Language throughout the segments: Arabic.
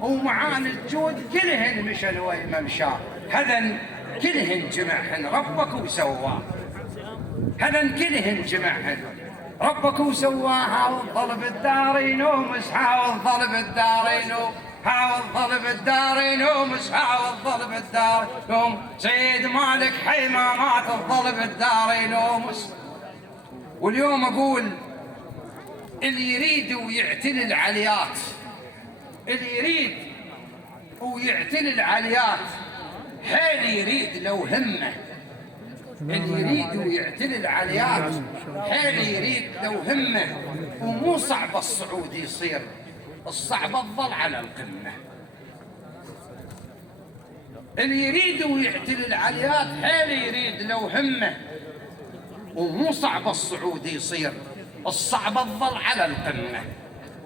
ومعاني الجود كلهن مشن وين مشى. هذن كلهن جمعهن ربك وسواه، هذن كلهن جمعهن ربك وسواها. والظل بالدارين ومسحى والظل بالدارين والظل بالدارين ومسحى والظل بالدارين. سيد مالك حيما مات الظل بالدارين ومسحى. واليوم اقول اللي يريد ويعتني العليات، اللي يريد ويعتني العليات حيل يريد لو همه، اللي يريد ويعتني العليات حيل يريد لو همه. ومو صعب الصعود يصير، الصعب الظل على القمة. اللي يريد ويعتني العليات حيل يريد لو همه، ومو صعب الصعود يصير، الصعب الظل على القمة.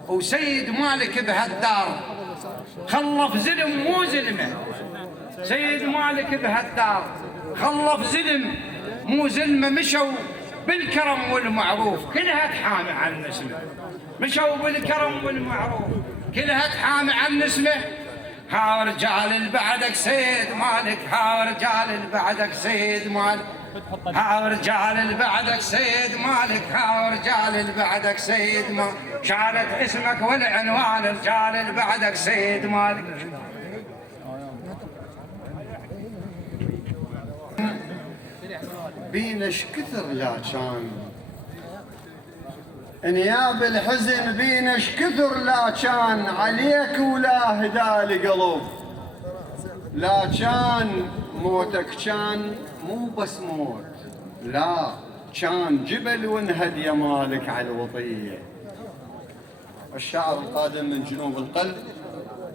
وسيد مالك بهالدار خلف زلم مو زلمه، سيد مالك بهالدار خلف زلم مو زلمه. مشوا بالكرم والمعروف كلها تحامي عن اسمه، مشوا بالكرم والمعروف كلها تحامي عن اسمه. ها رجال اللي بعدك سيد مالك، ها رجال اللي بعدك سيد مالك، ها رجال اللي بعدك سيد مالك، ها رجال اللي بعدك سيد مالك. شالت اسمك والعنوان رجال اللي بعدك سيد مالك. بينش كثر لا كان انياب الحزن، بينش كثر لا كان عليك ولا هدال قلب. لا كان موتك كان مو بس موت، لا كان جبل وانهد يا مالك على الوطيه. الشاعر القادم من جنوب القلب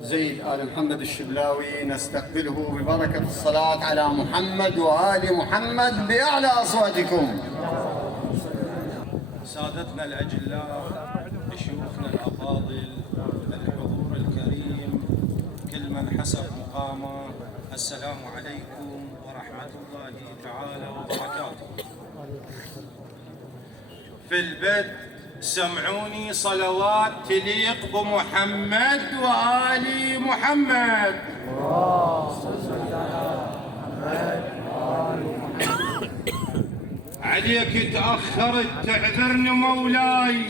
زيد آل محمد الشبلاوي، نستقبله ببركة الصلاة على محمد وآل محمد بأعلى أصواتكم. سادتنا الأجلاء، شيوخنا الأفاضل، الحضور الكريم، كل من حسب مقامه، السلام عليكم ورحمة الله تعالى وبركاته. في البدء سمعوني صلوات تليق بمحمد وآل محمد. عليك تأخرت تعذرني مولاي،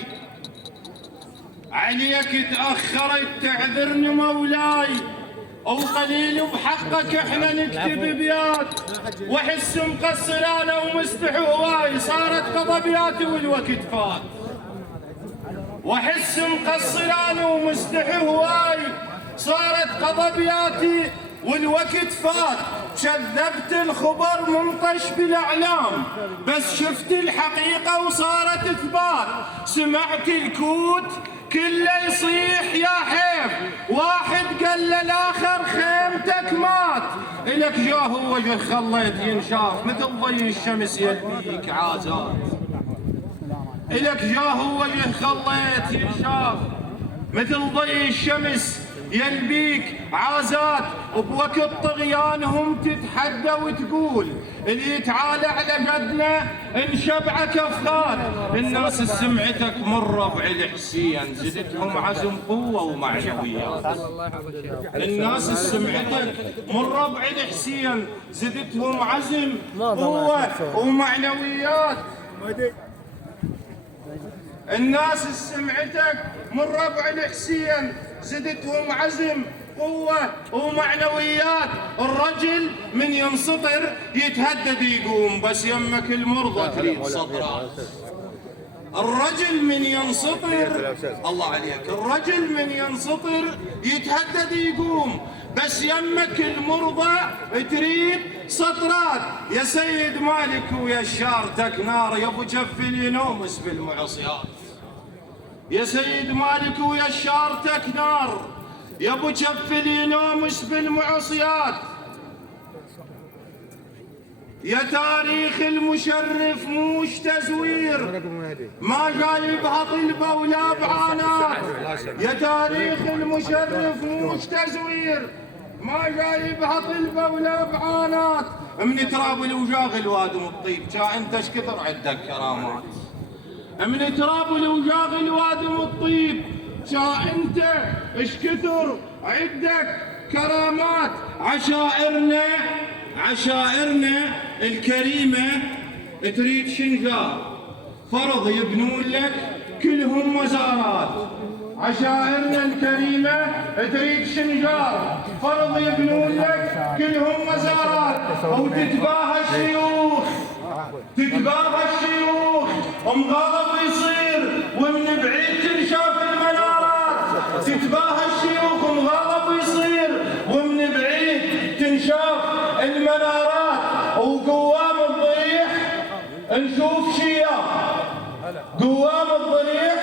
عليك تأخرت تعذرني مولاي. وقليل بحقك احنا نكتب بيات، واحس مقصر انا ومستحي هواي. صارت قضبياتي والوقت فات، واحس مقصر انا ومستحي هواي. صارت قضبياتي والوقت فات. كذبت الخبر منطش بالاعلام، بس شفت الحقيقه وصارت اثبات. سمعت الكوت كله يصيح يا حيف، واحد قال للاخر خيمتك مات. الك جاه وجه خليت ينشاف، مثل ضي الشمس يلبيك عازات. الك جاه وجه خليت ينشاف، مثل ضي الشمس يلبيك عازات. وبوقت طغيانهم تتحدى وتقول اللي يتعالى على قدنا انشبع كفات. الناس سمعتك من ربع الحسين زدتهم عزم قوة ومعنويات. الناس سمعتك من ربع الحسين زدتهم عزم قوة ومعنويات. الناس سمعتك من ربع الحسين زدتهم عزم قوة ومعنويات. الرجل من ينسطر يتهدد يقوم، بس يمك المرضى تريد صدرات. الرجل من ينسطر، الله عليك، الرجل من ينسطر يتهدد يقوم، بس يمك المرضى تريد سطرات. يا سيد مالك ويا شارتك نار، يا ابو جفل ينومس بالمعصيات. يا سيد مالك ويا شارتك نار، يا ابو جفل ينومس بالمعصيات. يا تاريخ المشرف موش تزوير، ما جايبها طلبة ولا بعانات. يا تاريخ المشرف موش تزوير، ما جايبها طلبة ولا بعانات. من تراب الوجاغ الوادم الطيب، جا انت ايش كثر عندك كرامات. من تراب الوجاغ الوادم الطيب، جا انت ايش كثر عدة كرامات. عشائرنا الكريمة تريد شنجار، فرض يبنون لك كلهم وزارات. عشائرنا الكريمة تريد شنجار، فرض يبنون لك كلهم وزارات. أو تتباهى الشيوخ ومغاضب يصير ومن بعيد تنشاف المنارات. تتباهى الشيوخ ومغاضب يصير ومن بعيد تنشاف المنارات. وقوام الضريح نشوف شياب، قوام الضريح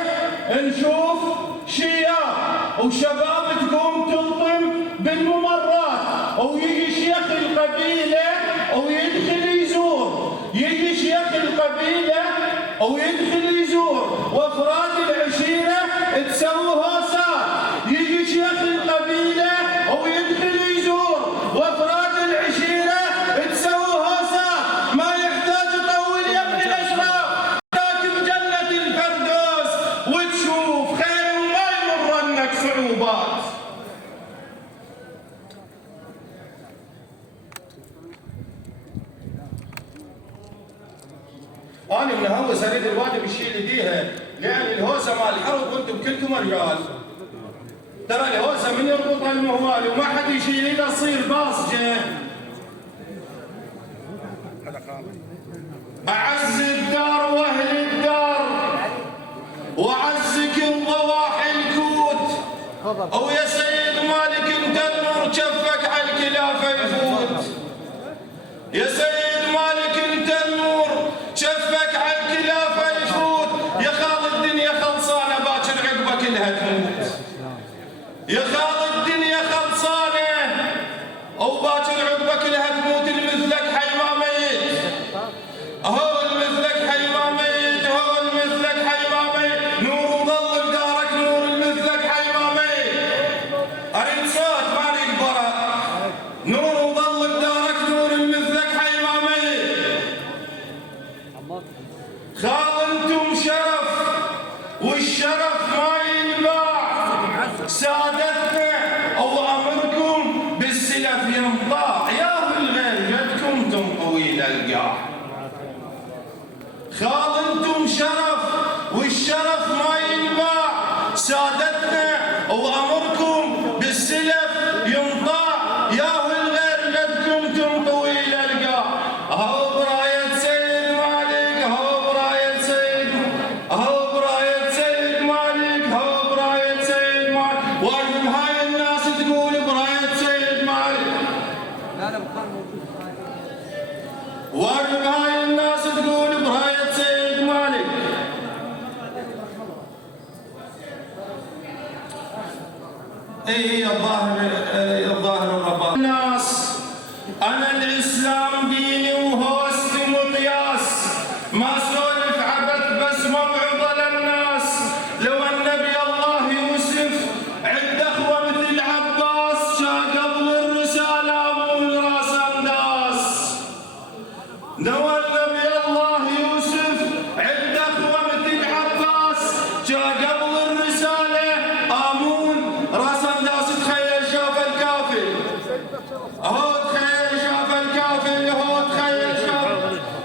نشوف شياب، وشباب تقوم تلطم بالممرات. ويجي شيخ القبيلة ويدخل يزور، يجي شيخ القبيلة ويدخل يزور، وافراد العشيرة تسوي هوسات. يجي شيخ القبيلة ويدخل يزور، وافراد العشيرة تسوي هوسات. ما يحتاج طول يا ابن الاشراف، راكب جنة الفردوس وتشوف خير وما يمرنك صعوبات. أنا من هوس أريد الوادي بيشيل يديها، لأن الهوسة مال الحرب وأنتم كلكم رجال. ترى الهوسة من يربطها المهوال وما حد يشيل إذا تصير باصجة. أعز الدار وأهل الدار وأعزك الضواحي الكوت. أو يا سيد مالك أنت النور كفك على الكلافة يفوت. يا سيد مالك أنت النور كفك على الكلافة يفوت. يا خال الدنيا خلصانة باكر عقبك كلها تموت. يا خال الدنيا خلصانة وباكر عقبك كلها تموت. المثلك حي ما ميت، هو المثلك حي ما ميت، هو المثلك حي ما ميت. نور وظل بدارك نور، المثلك حي ما ميت. أريد صوت ما أريد برا. نور وظل بدارك نور، المثلك حي ما ميت. خال انتم شرف والشرف ما ينباع. سادتنا او امركم بالسلف ينطاع. يا بالغير جدكم تنطوي للقاع. خال انتم شرف والشرف ما ينباع. سادتنا او امركم بالسلف ينطاع. يا بالغير جدكم تنطوي للقاع. هو براية سيد مالك، هو براية سيد، هو براية سيد مالك، هو براية سيد مالك. واجب هاي الناس تقول براية سيد مالك. واجب هاي الناس تقول براية سيد مالك. الظاهر الرباط. الناس انا الاسلام ديني وهوستي مقياس. ما سولف عبث بس موعظه للناس. لو النبي الله يوسف عند اخوه مثل عباس، جا قبل الرساله ابو راس انداس. لو النبي الله يوسف عند اخوه مثل عباس، جا قبل الرساله امون راس انداس. تخيل شاف الكافر، هو تخيل شاف الكافر، هو تخيل شاف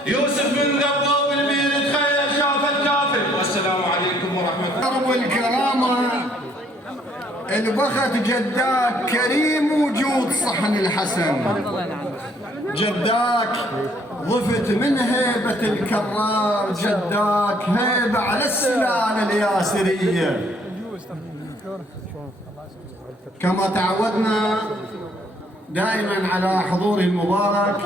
يوسف من ذبه بالبير. تخيل شاف الكافر. والسلام عليكم ورحمه الله. درب الكرامة البخت جداك كريم وجود صحن الحسن. جداك ضفت من هيبة الكرار، جداك هيبة على السلالة الياسرية. كما تعودنا دائما على حضوره المبارك